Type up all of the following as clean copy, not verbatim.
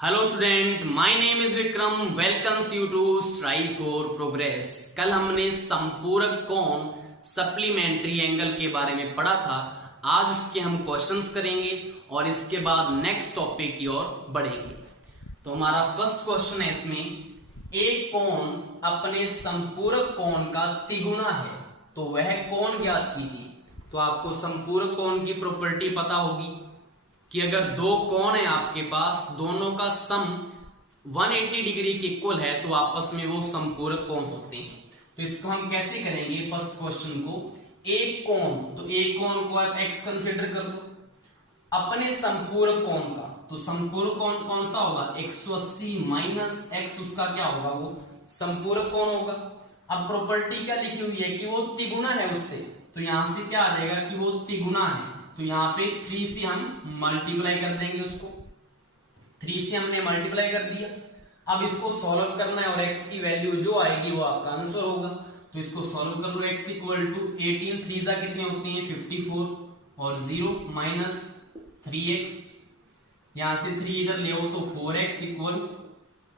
Hello student, my name is Vikram. Welcomes you to strive for progress. कल हमने संपूरक कोण supplementary angle के बारे में पढ़ा था। आज इसके हम क्वेश्चंस करेंगे और इसके बाद नेक्स्ट टॉपिक की ओर बढ़ेंगे। तो हमारा फर्स्ट क्वेश्चन है इसमें, एक कोण अपने संपूरक कोण का तिगुना है तो वह कोण ज्ञात कीजिए। तो आपको संपूरक कोण की प्रॉपर्टी पता होगी कि अगर दो कोण है आपके पास, दोनों का सम 180 डिग्री के इक्वल है तो आपस में वो संपूरक कोण होते हैं। तो इसको हम कैसे करेंगे, फर्स्ट क्वेश्चन को, एक कोण, तो एक कोण को आप x कंसीडर कर लो अपने संपूरक कोण का। तो संपूरक कोण कौन सा होगा, 180 माइनस x, उसका क्या होगा, वो संपूरक कोण होगा। अब प्रॉपर्टी क्या लिखी हुई है कि वो तिगुना है उससे, तो यहां से क्या आ जाएगा कि वो तिगुना है। तो यहाँ पे 3 से हम मल्टीप्लाई कर देंगे उसको, 3 से हमने मल्टीप्लाई कर दिया। अब इसको सॉल्व करना है और x की वैल्यू जो आएगी वो आपका आंसर होगा। तो इसको सॉल्व कर लो, x इक्वल टू 18 3 जा कितने होते हैं 54 और 0 माइनस 3x, यहां से 3 इधर ले आओ तो 4x इक्वल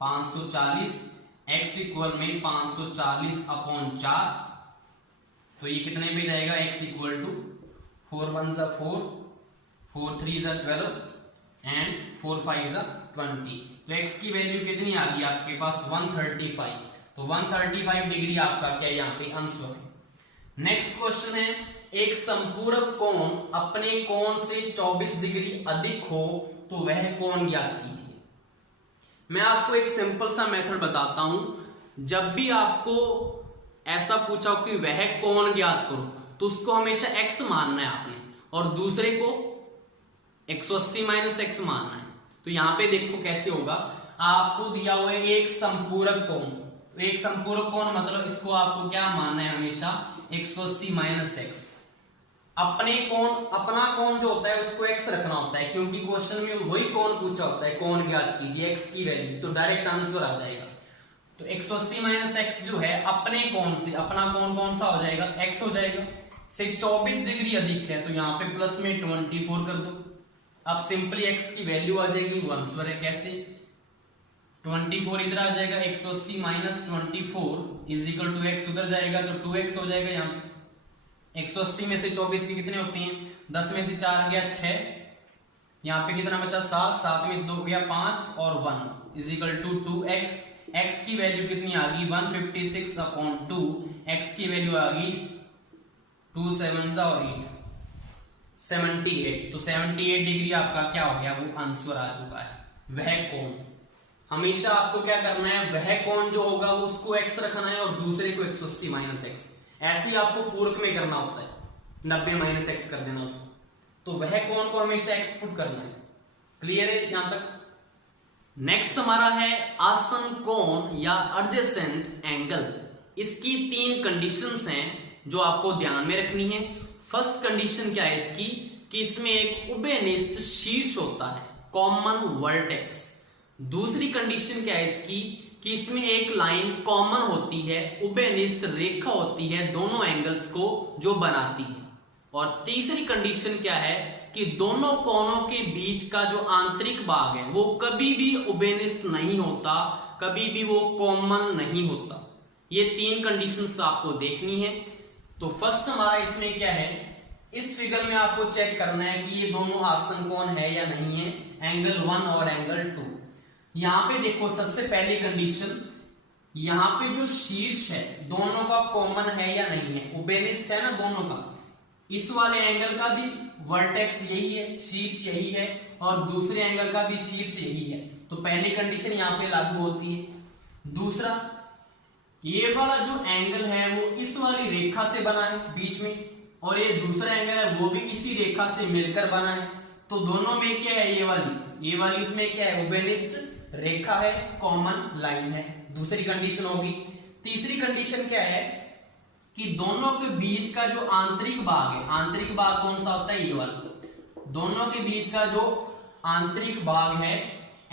540, x इक्वल में 540 अपॉन 4। तो ये कितने पे जाएगा, x इक्वल टू 4 1 जा 4, 4 3 जा 12 एंड 4 5 जा 20। तो x की वैल्यू कितनी आ गई आपके पास, 135। तो 135 डिग्री आपका क्या यहाँ पे आंसर है। नेक्स्ट क्वेश्चन है, एक संपूरक कोण अपने कोण से 24 डिग्री अधिक हो तो वह कोण ज्ञात कीजिए। मैं आपको एक सिंपल सा मेथड बताता हूं। जब भी आपको ऐसा पूछा हो कि वह कोण ज्ञात करो तो उसको हमेशा x मानना है आपने, और दूसरे को 180 माइनस x मानना है। तो यहां पे देखो कैसे होगा, आपको दिया हुआ है एक संपूरक कोण, तो एक संपूरक कोण मतलब इसको आपको क्या मानना है हमेशा, 180 माइनस x। अपने कोण, अपना कोण जो होता है उसको x रखना होता है, क्योंकि क्वेश्चन में वही कोण पूछा होता है, कोण ज्ञात कीजिए x की वैल्यू, तो डायरेक्ट आंसर आ जाएगा। तो 180 माइनस x जो है अपने कोण से, अपना कोण कौन सा हो जाएगा, x हो जाएगा, से 24 डिग्री अधिक है तो यहाँ पे प्लस में 24 कर दो। अब सिंपली x की वैल्यू आ जाएगी, वो आंसर है। कैसे, 24 इधर आ जाएगा, 180 minus 24 is equal to x उधर जाएगा तो 2x हो जाएगा। यहाँ 180 में से 24 के कितने होते हैं, 10 में से 4 गया 6, यहाँ पे कितना बचा 7, 7 में से 2 गया 5 और 1 is equal to 2x। x की वैल्यू कितनी आ गई 156 अपॉन 2, x की वैल्यू आ गई 2 7 और 8 78। तो 78 डिग्री आपका क्या हो गया, वो आंसर आ चुका है। वह कोण, हमेशा आपको क्या करना है, वह कोण जो होगा वो उसको x रखना है और दूसरे को 180 माइनस x। ऐसे ही आपको पूरक में करना होता है, 90 माइनस x कर देना उसको। तो वह कोण को हमेशा x पुट करना है। क्लियर है यहां तक। नेक्स्ट हमारा है आसन कोण या एडजेसेंट एंगल। इसकी 3 कंडीशंस हैं जो आपको ध्यान में रखनी है। फर्स्ट कंडीशन क्या है इसकी, कि इसमें एक उभयनिष्ठ शीर्ष होता है, कॉमन वर्टेक्स। दूसरी कंडीशन क्या है इसकी, कि इसमें एक लाइन कॉमन होती है, उभयनिष्ठ रेखा होती है दोनों एंगल्स को जो बनाती है। और तीसरी कंडीशन क्या है कि दोनों कोणों के बीच का जो आंतरिक भाग है वो कभी भी उभयनिष्ठ नहीं होता, कभी भी वो कॉमन नहीं होता। ये 3 कंडीशंस आपको देखनी है। तो फर्स्ट हमारा इसमें क्या है, इस फिगर में आपको चेक करना है कि ये दोनों आसन कोण है या नहीं है, एंगल 1 और एंगल 2। यहां पे देखो सबसे पहली कंडीशन, यहां पे जो शीर्ष है दोनों का कॉमन है या नहीं है, उभयनिष्ठ है ना दोनों का। इस वाले एंगल का भी वर्टेक्स यही है, शीर्ष यही है, और दूसरे एंगल का भी शीर्ष यही है। तो पहली कंडीशन यहां पे लागू होती है। दूसरा, ये वाला जो एंगल है वो इस वाली रेखा से बना है बीच में, और ये दूसरा एंगल है वो भी इसी रेखा से मिलकर बना है। तो दोनों में क्या है, ये वाली उसमें क्या है, उभयनिष्ठ रेखा है, कॉमन लाइन है। दूसरी कंडीशन होगी। तीसरी कंडीशन क्या है कि दोनों के बीच का जो आंतरिक भाग है, आंतरिक भाग कौन सा होता है, ये वाला। दोनों के बीच का जो आंतरिक भाग है,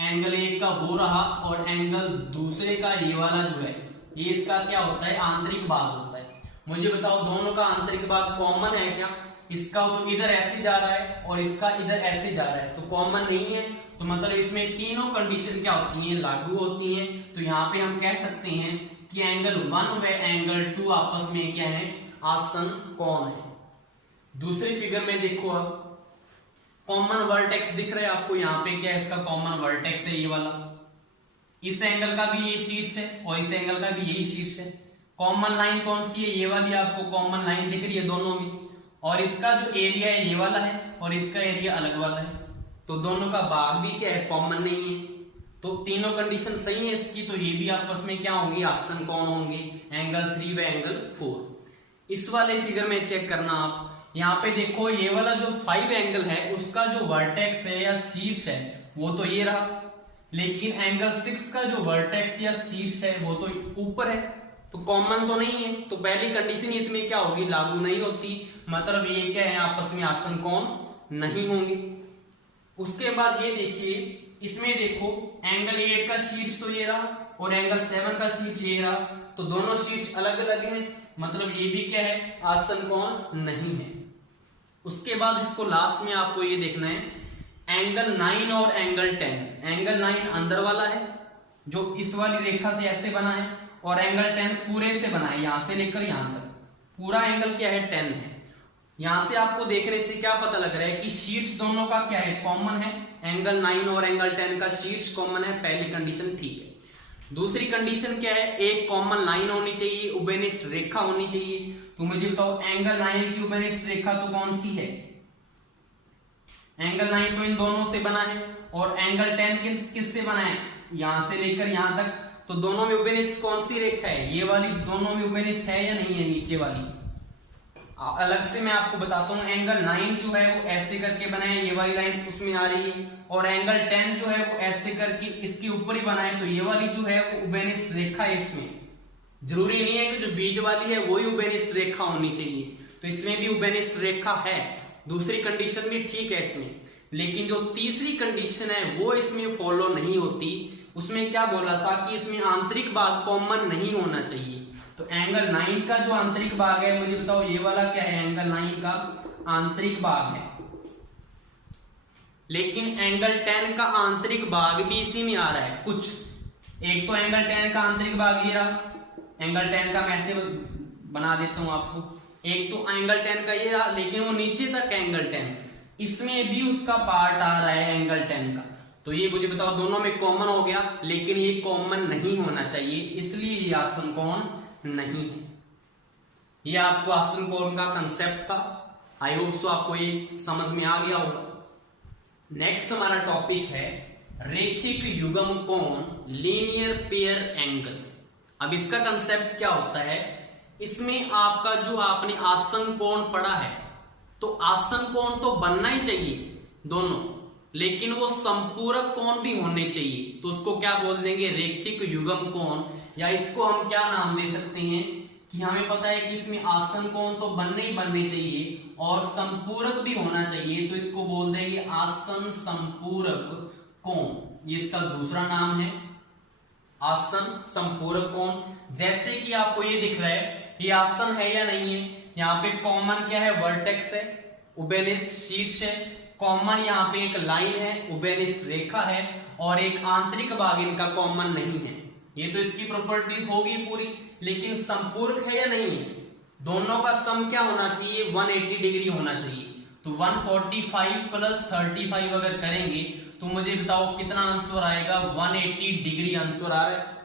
एंगल एक का वो रहा और एंगल दूसरे का ये वाला जो है, ये इसका क्या होता है, आंतरिक भाग होता है। मुझे बताओ दोनों का आंतरिक भाग कॉमन है क्या, इसका तो इधर ऐसे जा रहा है और इसका इधर ऐसे जा रहा है, तो कॉमन नहीं है। तो मतलब इसमें तीनों कंडीशन क्या होती हैं, लागू होती हैं। तो यहाँ पे हम कह सकते हैं कि एंगल 1 व एंगल 2 आपस में क्या है, आसन कोण है। दूसरी फिगर में देखो, अब कॉमन वर्टेक्स दिख रहा है आपको, यहाँ पे क्या है, इसका कॉमन वर्टेक्स है ये वाला। इस एंगल का भी ये शीर्ष है और इस एंगल का भी यही शीर्ष है। कॉमन लाइन कौन सी है, ये वाली आपको कॉमन लाइन दिख रही है दोनों में। और इसका जो एरिया है ये वाला है और इसका एरिया अलग वाला है, तो दोनों का भाग भी क्या है, कॉमन नहीं है। तो तीनों कंडीशन सही है इसकी, तो ये भी आपस में क्या होंगे, आसन कोण होंगे, एंगल 3 व एंगल 4। इस वाले फिगर में चेक करना आप, यहाँ पे देखो ये वाला जो 5 एंगल है उसका जो वर्टेक्स है या शीर्ष है वो तो ये रहा, लेकिन एंगल 6 का जो वर्टेक्स या शीर्ष है वो तो ऊपर है, तो कॉमन तो नहीं है। तो पहली कंडीशन इसमें क्या होगी, लागू नहीं होती, मतलब ये क्या है, आपस में आसन कोण नहीं होंगे। उसके बाद ये देखिए, इसमें देखो एंगल 8 का शीर्ष तो ये रहा और एंगल 7 का शीर्ष ये रहा, तो दोनों शीर्ष अलग अलग हैं, मतलब ये भी क्या है, आसन कोण नहीं है। उसके बाद इसको लास्ट में आपको ये देखना है, एंगल 9 और एंगल 10। एंगल 9 अंदर वाला है जो इस वाली रेखा से ऐसे बना है, और एंगल 10 पूरे से बना है, यहां से लेकर यहां तक पूरा एंगल क्या है, 10 है। यहां से आपको देखने से क्या पता लग रहा है कि शीर्ष दोनों का क्या है, कॉमन है। एंगल 9 और एंगल 10 का शीर्ष कॉमन है, पहली कंडीशन ठीक है। दूसरी कंडीशन क्या है, एक कॉमन लाइन होनी चाहिए, उभयनिष्ठ रेखा होनी चाहिए। तो मुझे बताओ एंगल 9 की उभयनिष्ठ रेखा तो कौन सी है, एंगल 9 तो इन दोनों से बना है, और एंगल 10 किससे बना है, यहां से लेकर यहां तक, तो दोनों में उभयनिष्ठ कौन सी रेखा है, ये वाली दोनों में उभयनिष्ठ है या नहीं है, नीचे वाली। अलग से मैं आपको बताता हूँ, एंगल 9 जो है वो ऐसे करके बना है, ये वाली लाइन उसमें आ रही है, और एंगल 10 जो है वो ऐसे करके इसके ऊपर ही बना है, तो ये वाली जो है वो उभयनिष्ठ रेखा है। इसमें जरूरी नहीं है कि जो बीच वाली है वही उभयनिष्ठ रेखा होनी चाहिए, तो इसमें भी उभयनिष्ठ रेखा है, दूसरी कंडीशन भी ठीक है इसमें। लेकिन जो तीसरी कंडीशन है वो इसमें फॉलो नहीं होती। उसमें क्या बोला था कि इसमें आंतरिक भाग कॉमन नहीं होना चाहिए। तो एंगल 9 का जो आंतरिक भाग है, मुझे बताओ ये वाला क्या है, एंगल 9 का आंतरिक भाग है, लेकिन एंगल 10 का आंतरिक भाग भी इसी में आ रहा है कुछ। एक तो एंगल 10 का आंतरिक भाग ये रहा, एंगल 10 का मैं ऐसे बना देता हूं आपको, एक तो एंगल 10 का ये रहा, लेकिन वो नीचे तक एंगल 10, इसमें भी उसका पार्ट आ रहा है एंगल 10 का। तो ये मुझे बताओ दोनों में कॉमन हो गया, लेकिन ये कॉमन नहीं होना चाहिए, इसलिए ये आसन कोण नहीं है। ये आपको आसन कोण का कंसेप्ट था, आई होप सो आपको ये समझ में आ गया होगा। नेक्स्ट हमारा टॉपिक है रेखिक युग्म कोण, लीनियर पेयर एंगल। अब इसका कंसेप्ट क्या होता है, इसमें आपका जो आपने आसन कोण पढ़ा है, तो आसन कोण तो बनना ही चाहिए दोनों, लेकिन वो संपूरक कोण भी होने चाहिए, तो उसको क्या बोल देंगे, रेखिक युग्म कोण, या इसको हम क्या नाम दे सकते हैं कि हमें पता है कि इसमें आसन कोण तो बनने ही बनने चाहिए और संपूरक भी होना चाहिए, तो इसको बोल देंगे आसन संपूरक कोण। ये इसका दूसरा नाम है, आसन संपूरक कोण। जैसे कि आपको ये दिख रहा है, ये आसन है या नहीं है, यहाँ पे कॉमन क्या है, वर्टेक्स है, उभयनिष्ठ शीर्ष है, कॉमन यहाँ पे एक लाइन है, उभयनिष्ठ रेखा है, और एक आंतरिक भाग इनका कॉमन नहीं है। ये तो इसकी प्रॉपर्टी होगी पूरी, लेकिन संपूरक है या नहीं है, दोनों का सम क्या होना चाहिए, 180 डिग्री होना चाहिए। तो 145 प्लस 35 अगर करेंगे तो मुझे बताओ कितना आंसर आएगा, 180 डिग्री आंसर आ रहा है।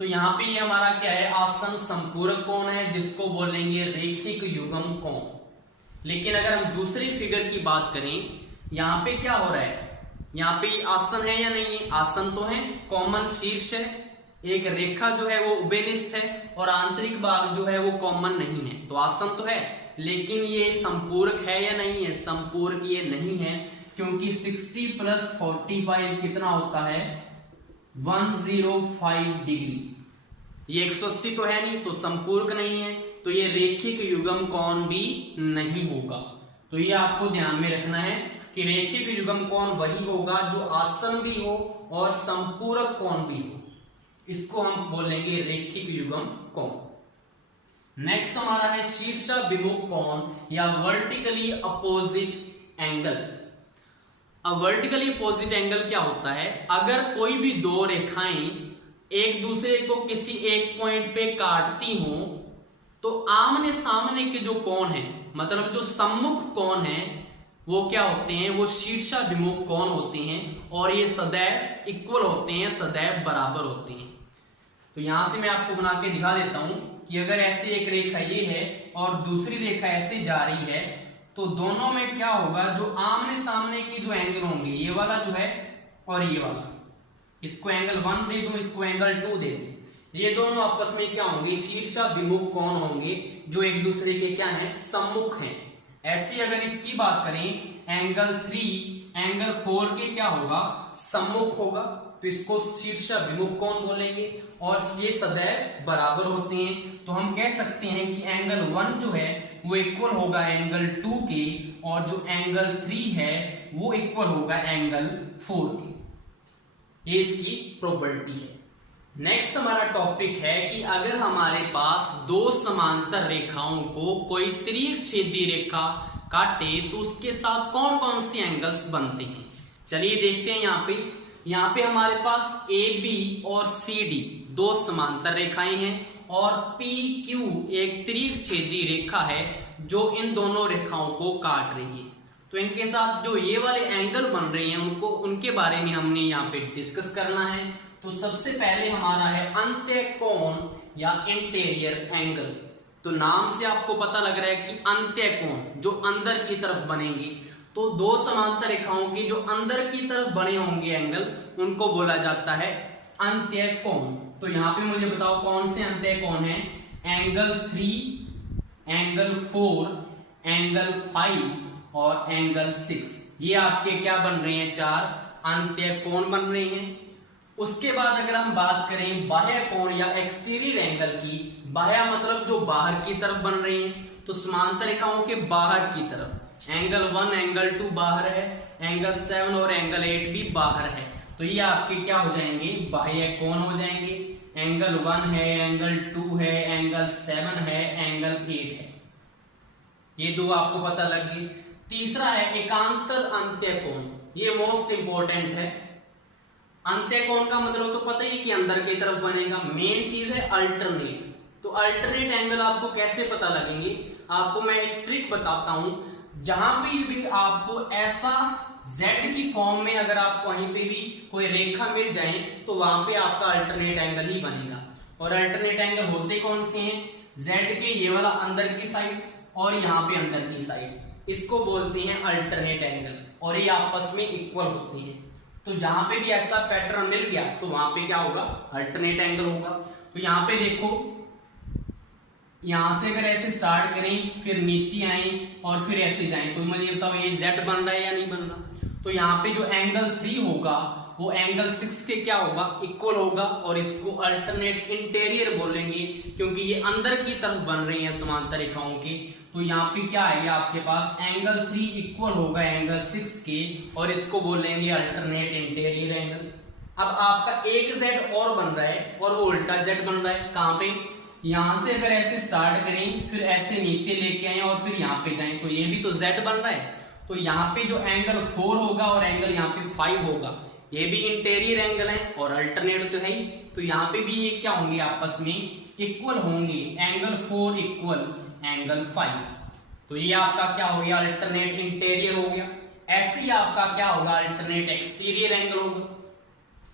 तो यहाँ पे ये हमारा क्या है, आसन संपूरक कोण है, जिसको बोलेंगे रेखिक युग्म कोण। लेकिन अगर हम दूसरी फिगर की बात करें, यहाँ पे क्या हो रहा है, यहाँ पे आसन है या नहीं है, आसन तो है, कॉमन शीर्ष है, एक रेखा जो है वो उभयनिष्ठ है, और आंतरिक भाग जो है वो कॉमन नहीं है, तो आसन तो है, लेकिन ये संपूरक है या नहीं है, संपूरक ये नहीं है, क्योंकि 60 प्लस 45 कितना होता है, 105 डिग्री। ये 180 तो है नहीं, तो संपूरक नहीं है, तो ये रेखिक युग्म कोण भी नहीं होगा। तो ये आपको ध्यान में रखना है कि रेखिक युग्म कोण वही होगा जो आसन भी हो और संपूरक कोण भी हो, इसको हम बोलेंगे रेखिक युग्म कोण। नेक्स्ट हमारा है शीर्षाभिमुख कोण या वर्टिकली अपोजिट एंगल। अब वर्टिकली अपोजिट एंगल क्या होता है, अगर कोई भी दो रेखाएं एक दूसरे को किसी एक पॉइंट पे काटती हो तो आमने सामने के जो कोण है, मतलब जो सम्मुख कोण है, वो क्या होते हैं, वो शीर्षाभिमुख कोण होते हैं और ये सदैव इक्वल होते हैं, सदैव बराबर होते हैं। तो यहां से मैं आपको बना के दिखा देता हूं कि अगर ऐसे एक रेखा ये है और दूसरी रेखा ऐसे जा रही है तो दोनों में क्या होगा, जो आमने सामने की जो एंगल होंगे, ये वाला जो है और ये वाला, इसको एंगल 1 दे दूं, इसको एंगल 2 दे दूं, ये दोनों आपस में क्या होंगे, शीर्षाभिमुख कोण होंगे जो एक दूसरे के क्या है, सम्मुख हैं। ऐसे अगर इसकी बात करें एंगल 3 एंगल 4 के क्या होगा, सम्मुख होगा, तो इसको शीर्षाभिमुख कोण बोलेंगे और ये सदैव बराबर होते हैं। तो हम कह सकते हैं कि एंगल 1 जो है वो इक्वल होगा एंगल 2 के और जो एंगल 3 है वो इक्वल होगा एंगल 4 के। ये इसकी प्रॉपर्टी है। नेक्स्ट हमारा टॉपिक है कि अगर हमारे पास दो समांतर रेखाओं को कोई तिर्यक छेदी रेखा काटे तो उसके साथ कौन कौन सी एंगल्स बनते हैं। चलिए देखते हैं। यहाँ पे हमारे पास ए बी और सी डी दो समांतर रेखाएं हैं और पी क्यू एक तिर्यक छेदी रेखा है जो इन दोनों रेखाओं को काट रही है। तो इनके साथ जो ये वाले एंगल बन रहे हैं उनके बारे में हमने यहाँ पे डिस्कस करना है। तो सबसे पहले हमारा है अंत्य कोण या इंटीरियर एंगल। तो नाम से आपको पता लग रहा है कि अंत्य कोण जो अंदर की तरफ बनेंगे, तो दो समांतर रेखाओं के जो अंदर की तरफ बने होंगे एंगल, उनको बोला जाता है अंत्य कोण। तो यहाँ पे मुझे बताओ कौन से अंत्य कोण है, एंगल 3, एंगल 4, एंगल 5 और एंगल 6। ये आपके क्या बन रहे हैं, चार अंत्य कोण बन रहे हैं। उसके बाद अगर हम बात करें बाह्य कोण या एक्सटीरियर एंगल की, बाह्य मतलब जो बाहर की तरफ बन रहे हैं, तो समांतर रेखाओं के बाहर की तरफ एंगल 1 एंगल 2 बाहर है, एंगल 7 और एंगल 8 भी बाहर है। तो ये आपके क्या हो जाएंगे, बाह्य कोण हो जाएंगे। एंगल 1 है, एंगल 2 है, एंगल 7 है, एंगल 8 है। ये दो आपको पता लग गई। तीसरा है एकांतर अंत्य कोण। ये मोस्ट इंपॉर्टेंट है। अंत्य कोण का मतलब तो पता ही कि अंदर की तरफ बनेगा। मेन चीज है अल्टरनेट। तो अल्टरनेट एंगल आपको कैसे पता लगेंगे, आपको मैं एक ट्रिक बताता हूं। जहां भी आपको ऐसा Z की फॉर्म में अगर आपको कहीं पे भी कोई रेखा मिल जाए तो वहां पे आपका अल्टरनेट एंगल ही बनेगा। और अल्टरनेट एंगल होते कौन से हैं, Z के ये वाला अंदर की साइड और यहाँ पे अंदर की साइड, इसको बोलते हैं अल्टरनेट एंगल और ये आपस में इक्वल होते हैं। तो जहां पे भी ऐसा पैटर्न मिल गया तो वहां पे क्या होगा, अल्टरनेट एंगल होगा। तो यहाँ पे देखो, यहां से अगर ऐसे स्टार्ट करें फिर नीचे आए और फिर ऐसे जाएं तो मुझे बताओ ये Z बन रहा है या नहीं बन रहा। तो यहाँ पे जो एंगल 3 होगा वो एंगल 6 के क्या होगा, इक्वल होगा और इसको अल्टरनेट इंटीरियर बोलेंगे क्योंकि ये अंदर की तरफ बन रही है समांतर रेखाओं के। तो यहाँ पे क्या है, आपके पास एंगल 3 इक्वल होगा एंगल 6 के और इसको बोलेंगे अल्टरनेट इंटीरियर एंगल। अब आपका एक Z और बन रहा है और वो उल्टा Z बन रहा है। कहाँ पे, यहां से अगर ऐसे स्टार्ट करें फिर ऐसे नीचे लेके आए और फिर यहाँ पे जाएं तो ये भी तो Z बन रहा है। तो यहाँ पे जो एंगल 4 होगा और एंगल यहाँ पे 5 होगा, ये भी इंटीरियर एंगल है और अल्टरनेट तो है ही। तो यहाँ पे भी ये क्या होंगे, आपस में इक्वल होंगे। Angle 4 equal angle 5। तो ये आपका क्या हो गया, अल्टरनेट इंटीरियर हो गया। ऐसे ही आपका क्या होगा, अल्टरनेट एक्सटीरियर एंगल होगा।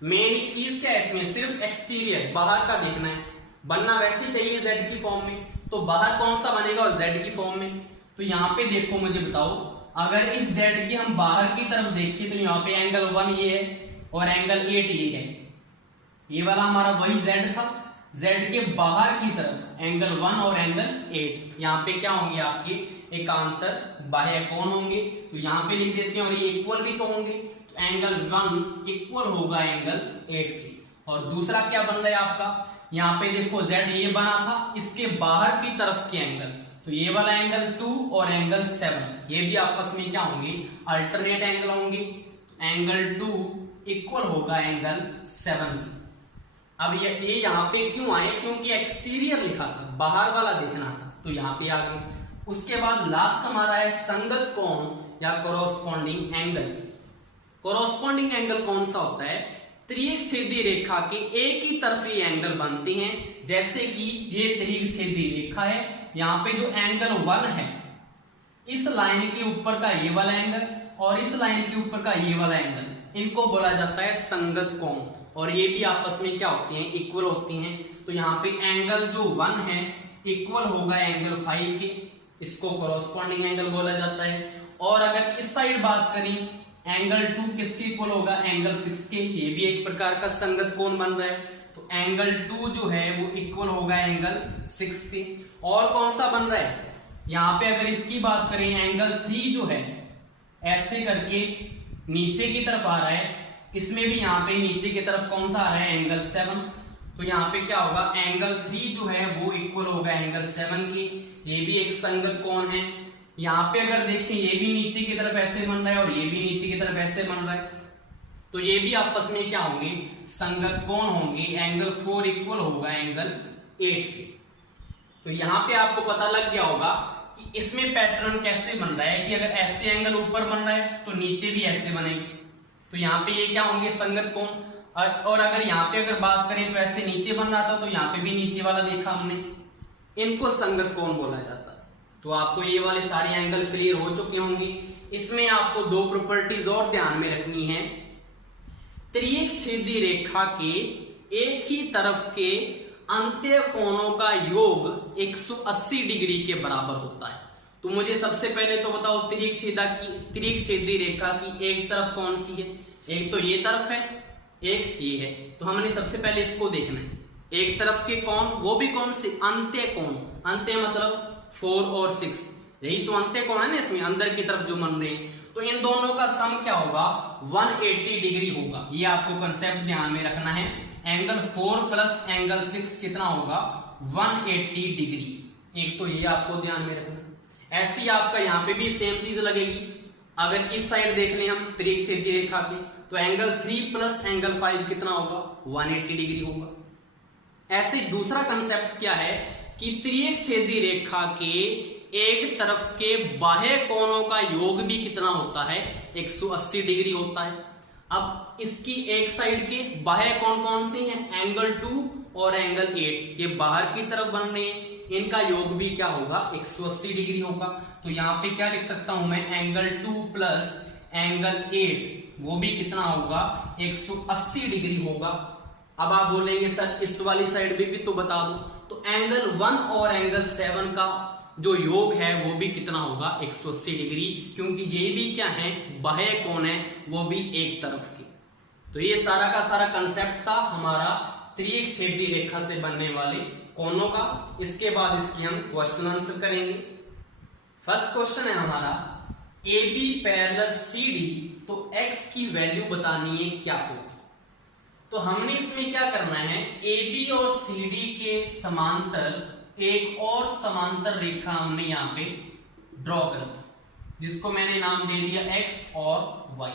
मेन चीज क्या है इसमें, सिर्फ एक्सटीरियर बाहर का देखना है, बनना वैसे चाहिए Z की फॉर्म में। तो बाहर कौन सा बनेगा और Z की फॉर्म में। तो यहाँ पे देखो, मुझे बताओ अगर इस Z की हम बाहर की तरफ देखें तो यहाँ पे एंगल 1 ये है और एंगल 8 ये है। ये वाला हमारा वही Z था। Z के बाहर की तरफ एंगल 1 और एंगल 8, यहाँ पे क्या होंगे, आपके एकांतर बाह्य कोण होंगे। तो यहाँ पे लिख देते हैं और ये इक्वल भी तो होंगे। तो एंगल 1 इक्वल होगा एंगल 8 के। और दूसरा क्या बन रहा है आपका, यहाँ पे देखो Z ये बना था, इसके बाहर की तरफ के एंगल, तो ये वाला एंगल 2 और एंगल 7 ये भी आपस में क्या होंगे, अल्टरनेट एंगल होंगे। एंगल 2 इक्वल होगा एंगल 7 की। अब ये यहाँ पे क्यों आए, क्योंकि एक्सटीरियर लिखा था, बाहर वाला देखना था, तो यहाँ पे आ गए। उसके बाद लास्ट हमारा है संगत कोण या कोरोस्पोंडिंग एंगल। कोरोस्पोंडिंग एंगल कौन सा होता है? त्रियक छेदी रेखा के एक ही तरफी एंगल बनते हैं। जैसे कि ये त्रियक छेदी रेखा है, यहाँ पे जो एंगल 1 है, इस लाइन के ऊपर का ये वाला एंगल और इस लाइन के ऊपर का ये वाला एंगल, इनको बोला जाता है संगत कोण। और ये भी आपस में क्या होती हैं? इक्वल होती हैं। तो यहाँ पे एंगल जो 1 है इक्वल होगा एंगल 5 के, इसको कोरोस्पोंडिंग एंगल बोला जाता है। और अगर इस साइड बात करें, एंगल 2 किसके इक्वल होगा? एंगल 6 के। ये भी एक प्रकार का संगत कोण बन रहा है। तो एंगल 2 जो है वो इक्वल होगा एंगल 6 के। और कौन सा बन रहा है? यहाँ पे अगर इसकी बात करें, एंगल 3 जो है ऐसे करके नीचे की तरफ आ रहा है, इसमें भी यहाँ पे नीचे की तरफ कौन सा आ रहा है? एंगल 7। तो यहाँ पे क्या होगा? एंगल 3 जो है वो इक्वल होगा एंगल 7 के। ये भी एक संगत कोण है। यहाँ पे अगर देखें, ये भी नीचे की तरफ ऐसे बन रहा है और ये भी नीचे की तरफ ऐसे बन रहा है, तो ये भी आपस में क्या होंगे? संगत कोण होंगे। एंगल 4 इक्वल होगा एंगल 8 के। तो यहाँ पे आपको पता लग गया होगा कि इसमें पैटर्न कैसे बन रहा है कि अगर ऐसे एंगल ऊपर बन रहा है तो नीचे भी ऐसे बनेंगे। तो यहाँ पे ये क्या होंगे? संगत कोण। और अगर यहाँ पे अगर बात करें तो ऐसे नीचे बन रहा था, तो यहाँ पे भी नीचे वाला देखा हमने, इनको संगत कोण बोला जाता है। तो आपको ये वाले सारे एंगल क्लियर हो चुके होंगे। इसमें आपको 2 प्रॉपर्टीज और ध्यान में रखनी है। त्रियक छेदी रेखा के एक ही तरफ के अंत्य कोणों का योग 180 डिग्री के बराबर होता है। तो मुझे सबसे पहले तो बताओ, त्रियक छेदी रेखा की एक तरफ कौन सी है? एक तो ये तरफ है, एक ये है। तो हमने सबसे पहले इसको देखना है। एक तरफ के कोण, वो भी कौन से? अंत्य कोण। अंत्य मतलब 4 और 6, यही तो अंत्य कोण है ना, इसमें अंदर की तरफ जो बन रहे हैं। तो इन दोनों का सम क्या होगा? 180 डिग्री होगा। ये आपको कंसेप्ट ध्यान में रखना है। एंगल 4 प्लस एंगल 6 कितना होगा? 180 डिग्री। एक तो ये आपको ध्यान में रखना है। ऐसी आपका यहाँ पे भी सेम चीज लगेगी। अगर इस साइड देख लें हम त्रियक छेदी रेखा की, तो एंगल 3 प्लस एंगल 5 कितना होगा? 180 डिग्री होगा। ऐसे दूसरा कंसेप्ट क्या है कि त्रियक छेदी रेखा के एक तरफ के बाह्य कोणों का योग भी कितना होता है? 180 डिग्री होता है। अब इसकी एक साइड के बाह्य कोण कौन से हैं? एंगल 2 और एंगल 8, ये बाहर की तरफ बन रहे हैं, इनका योग भी क्या होगा? 180 डिग्री होगा। तो यहाँ पे क्या लिख सकता हूं मैं? एंगल 2 प्लस एंगल 8, वो भी कितना होगा? 180 डिग्री होगा। अब आप बोलेंगे सर इस वाली साइड भी तो बता दो। तो एंगल 1 और एंगल 7 का जो योग है वो भी कितना होगा? 180 डिग्री, क्योंकि ये भी क्या है? बाह्य कोण है, वो भी एक तरफ के। तो ये सारा का सारा कंसेप्ट था हमारा त्रियक छेदी रेखा से बनने वाले कोणों का। इसके बाद इसकी हम क्वेश्चन आंसर करेंगे। फर्स्ट क्वेश्चन है हमारा, AB पैरेलल CD, तो x की वैल्यू बतानी है क्या होगी। तो हमने इसमें क्या करना है? AB और CD के समांतर एक और समांतर रेखा हमने यहाँ पे ड्रॉ कर दी, जिसको मैंने नाम दे दिया x और y।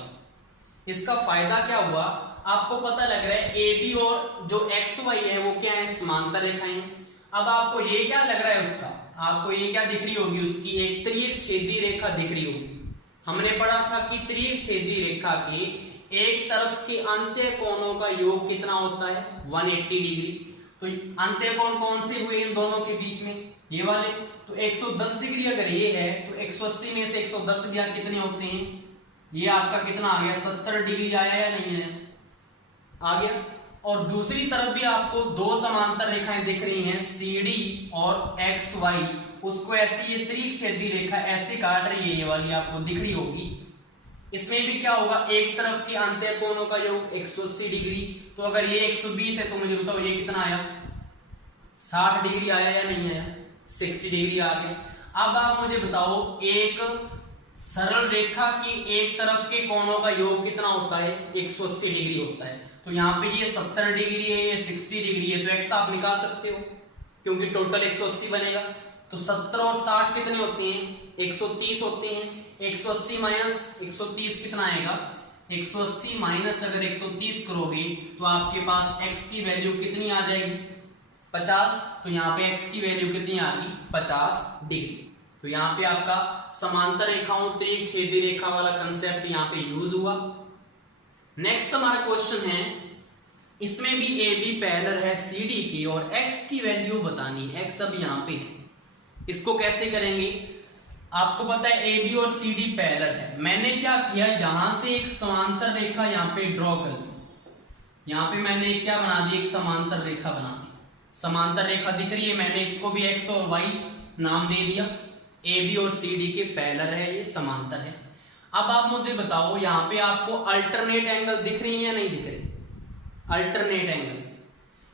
इसका फायदा क्या हुआ? आपको पता लग रहा है AB और जो XY है वो क्या है? समांतर रेखाएं हैं। अब आपको ये क्या लग रहा है उसका? आपको ये क्या दिख रही होगी? उसकी एक त्रियक छेदी रेखा दिख रही होगी। हमने पढ़ा था कि त्रियक छेदी रेखा के एक तरफ के अंत्य कोणों का योग कितना होता है? 180 डिग्री। तो अंत्य कोण कौन से हुए इन दोनों के बीच में? ये वाले। तो 110 डिग्री अगर ये है तो 180 में से 110 दिया कितने होते हैं? ये आपका कितना आ गया? 70 डिग्री आया या नहीं है? आ गया। और दूसरी तरफ भी आपको 2 समांतर रेखाएं दिख रही हैं, CD और XY। उसको ऐसी ये त्रियक छेदी रेखा ऐसे काट रही है, ये वाली आपको दिख रही होगी। इसमें भी क्या होगा? एक तरफ के अंत्य कोणों का योग 180 डिग्री। तो अगर ये 120 है तो मुझे बताओ ये कितना आया? 60 डिग्री आया या नहीं आया? 60 डिग्री आ गया। अब आप मुझे बताओ, एक सरल रेखा की एक तरफ के कोणों का योग कितना होता है? 180 डिग्री होता है। तो यहाँ पे ये 70 डिग्री है, ये 60 डिग्री है, तो x आप निकाल सकते हो क्योंकि टोटल 180 बनेगा। तो 70 और 60 कितने होते हैं? 130 होते हैं। 180 माइनस 130 कितना आएगा? 180 माइनस अगर 130 करोगे तो आपके पास x की वैल्यू कितनी आ जाएगी? 50। तो यहाँ पे x की वैल्यू कितनी आ गई? 50 डिग्री। तो यहाँ पे आपका समांतर रेखाओं त्रियक छेदी रेखा वाला कंसेप्ट यहाँ पे यूज हुआ। नेक्स्ट हमारा क्वेश्चन है, इसमें भी ए बी पैरेलल है सी डी की और एक्स की वैल्यू बतानी है। एक्स अब यहाँ पे है, इसको कैसे करेंगे? आपको पता है ए बी और सी डी पैरेलल है। मैंने क्या किया, यहां से एक समांतर रेखा यहाँ पे ड्रॉ कर दी। यहाँ पे मैंने एक क्या बना दी, एक समांतर रेखा बना दी। समांतर रेखा दिख रही है, मैंने इसको भी एक्स और वाई नाम दे दिया। ए बी और सी डी के पैरेलल है, ये समांतर है। अब आप मुझे बताओ, यहाँ पे आपको अल्टरनेट एंगल दिख रही है या नहीं दिख रही? अल्टरनेट एंगल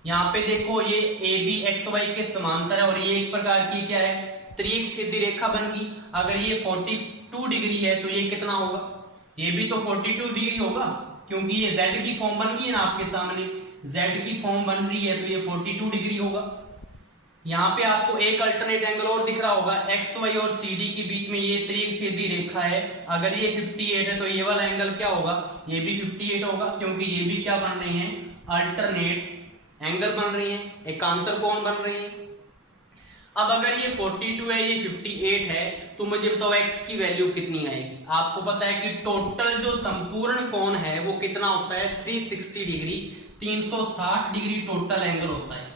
यहाँ पे देखो, ये ए बी एक्स वाई के समांतर है और ये एक प्रकार की क्या है, त्रिक सीधी रेखा बन गई। अगर ये 42 डिग्री है तो ये कितना होगा? ये भी तो 42 डिग्री होगा, क्योंकि ये z की फॉर्म बन गई है ना आपके सामने, z की फॉर्म बन रही है तो ये 42 डिग्री होगा। यहाँ पे आपको एक अल्टरनेट एंगल और दिख रहा होगा, एक्स वाई और सी डी के बीच में ये त्रिक सीधी रेखा है। अगर ये 58 है तो ये वाला एंगल क्या होगा? ये भी 58 होगा, क्योंकि ये भी क्या बन रही है, अल्टरनेट एंगल बन रही है, एकांतर कोण बन रही है। अब अगर ये 42 है, ये 58 है, तो मुझे बताओ x की वैल्यू कितनी आएगी? आपको पता है कि टोटल जो संपूर्ण कोण है वो कितना होता है, 360 डिग्री, 360 डिग्री टोटल एंगल होता है।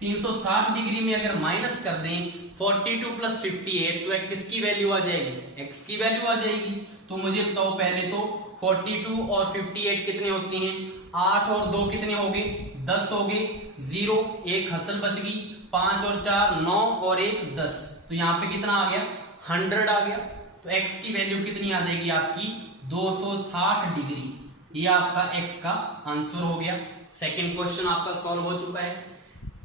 360 डिग्री में अगर माइनस कर दें 42 प्लस 58 तो किसकी वैल्यू आ जाएगी? x की वैल्यू आ जाएगी। तो मुझे बताओ पहले तो 42 और 58 कितने होती हैं? 8 और 2 कितने हो गए? 10 हो गए, 0 एक हसल बच गई, 5 और 4 9 और 1 10। तो यहाँ पे कितना आ गया? 100 आ गया। तो x की वैल्यू कितनी आ जाएगी आपकी? 260 डिग्री। ये आपका x का आंसर हो गया। सेकंड क्वेश्चन आपका सॉल्व हो चुका है।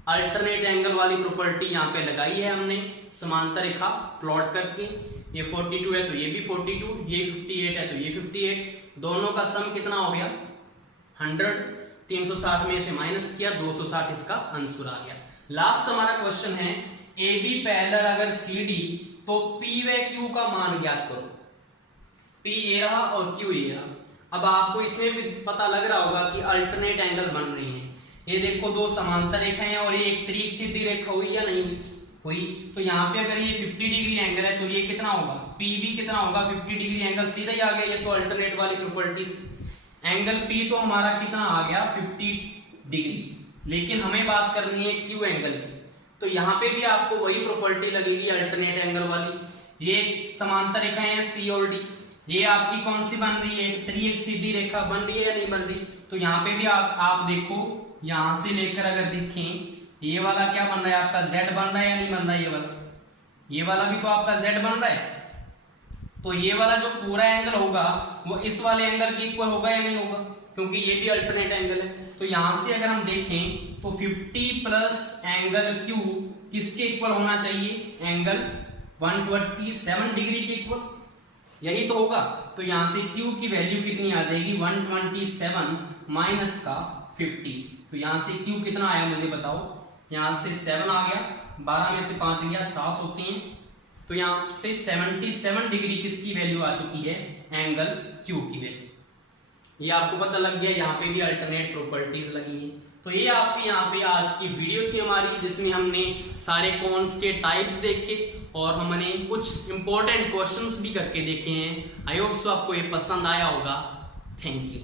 अल्टरनेट एंगल वाली प्रॉपर्टी यहाँ पे लगाई है हमने, समांतर रेखा प्लॉट करके। ये 42 है तो ये भी 42, ये 58 है तो ये 58, दोनों का सम कितना हो गया? 100। 360 में से माइनस किया, 260 इसका आंसर आ गया। लास्ट हमारा क्वेश्चन है, ए बी पैरेलल अगर सी डी तो पी व क्यू का मान ज्ञात करो। पी ये रहा और क्यू ये रहा। अब आपको इसमें भी पता लग रहा होगा कि अल्टरनेट एंगल बन रही है। ये देखो, दो समांतर रेखाएं हैं और ये एक त्रिक सीधी रेखा हुई या नहीं हुई? तो यहाँ पे अगर ये 50 डिग्री एंगल है तो ये कितना होगा? पी भी कितना होगा? 50 डिग्री एंगल सीधा ही आ गया। ये तो अल्टरनेट वाली प्रॉपर्टीज। एंगल पी तो हमारा कितना आ गया? 50 डिग्री। लेकिन हमें बात करनी है क्यू एंगल की, तो यहाँ पे भी आपको वही प्रॉपर्टी लगेगी अल्टरनेट एंगल वाली। ये समांतर रेखाएं हैं सी और डी, ये आपकी कौन सी बन रही है? त्रिक सीधी रेखा बन रही है या नहीं बन रही? तो यहाँ पे भी आप देखो, यहां से लेकर अगर देखें, ये वाला क्या बन रहा है आपका? z बन रहा है या नहीं बन रहा है? ये वाला भी तो आपका z बन रहा है। तो ये वाला जो पूरा एंगल होगा वो इस वाले एंगल के इक्वल होगा या नहीं होगा? क्योंकि ये भी अल्टरनेट एंगल है। तो यहां से अगर हम देखें तो 50 प्लस एंगल Q किसके इक्वल होना चाहिए? एंगल 127 डिग्री के इक्वल, यही तो होगा। तो यहां से Q की वैल्यू कितनी आ जाएगी? 127 माइनस का 50। तो यहां से Q कितना आया मुझे बताओ? यहां से 7 आ गया, 12 में से 5 गया, 7 होती हैं। तो यहां से 77 डिग्री किसकी वैल्यू आ चुकी है? एंगल Q की वैल्यू। ये आपको पता लग गया, यहाँ पे भी अल्टरनेट प्रॉपर्टीज लगी है। तो ये आपकी यहाँ पे आज की वीडियो थी हमारी, जिसमें हमने सारे कॉन्स के टाइप्स देखे और हमने कुछ इंपॉर्टेंट क्वेश्चंस भी करके देखे हैं। आई होप सो आपको ये पसंद आया होगा। Thank you.